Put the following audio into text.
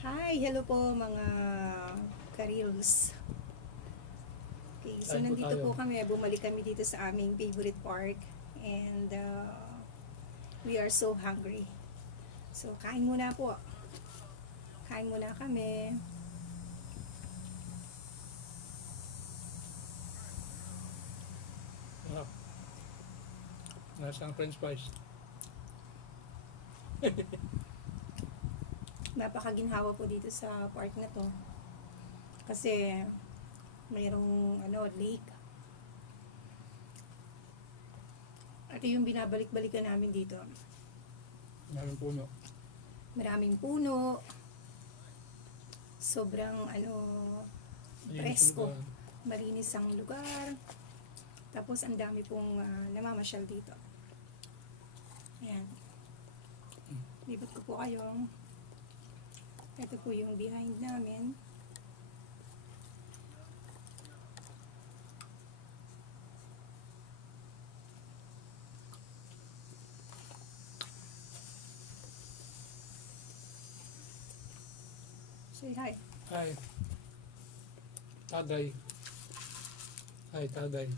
Hi, hello po mga ka-reels. Okay, so Kain po nandito tayo. po kami, bumalik kami dito sa aming favorite park and we are so hungry. So kain muna po. Kain muna kami. Ah, nasang french fries. Napakaginhawa po dito sa park na to. Kasi mayroong lake. Ito yung binabalik-balikan namin dito. Maraming puno. Maraming puno. Sobrang Linis ang presko. lugar. Malinis ang lugar. Tapos ang dami pong namamasyal dito. Ayan. Libot ko po kayo. Ito po yung behind namin. Say hi. Hi. Taday. Hi, Taday.